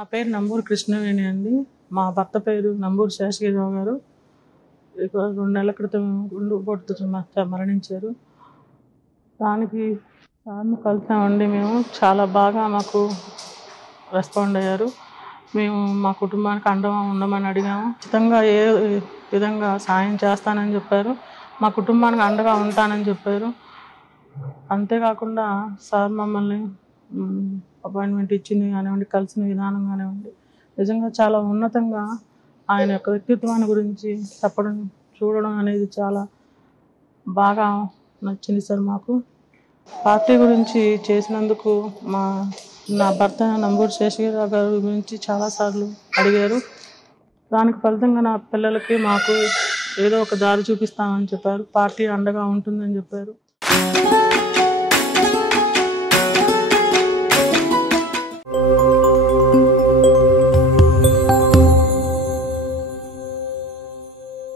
నా పేరు నంబూరు కృష్ణవేణి అండి. మా భర్త పేరు నంబూరు శేషగిరిరావు గారు. 2 నెలల క్రితం గుండెపోటుతో మరణించారు. దానికి సార్‌ని కలిసామండి మేము. చాలా బాగా మాకు రెస్పాండ్ అయ్యారు. మేము మా కుటుంబానికి అండగా ఉండమని అడిగాము. ఖచ్చితంగా ఏ విధంగా సాయం చేస్తానని చెప్పారు. మా కుటుంబానికి అండగా ఉంటానని చెప్పారు. అంతేకాకుండా సార్ మమ్మల్ని అపాయింట్మెంట్ ఇచ్చింది కానివ్వండి, కలిసిన విధానం కానివ్వండి, నిజంగా చాలా ఉన్నతంగా ఆయన యొక్క వ్యక్తిత్వాన్ని గురించి చూడడం అనేది చాలా బాగా నచ్చింది సార్ మాకు. పార్టీ గురించి చేసినందుకు నా భర్త నంబూరు శేషగిరిరావు గారి గురించి చాలాసార్లు అడిగారు. దానికి ఫలితంగా నా పిల్లలకి మాకు ఏదో ఒక దారి చూపిస్తామని చెప్పారు. పార్టీ అండగా ఉంటుందని చెప్పారు.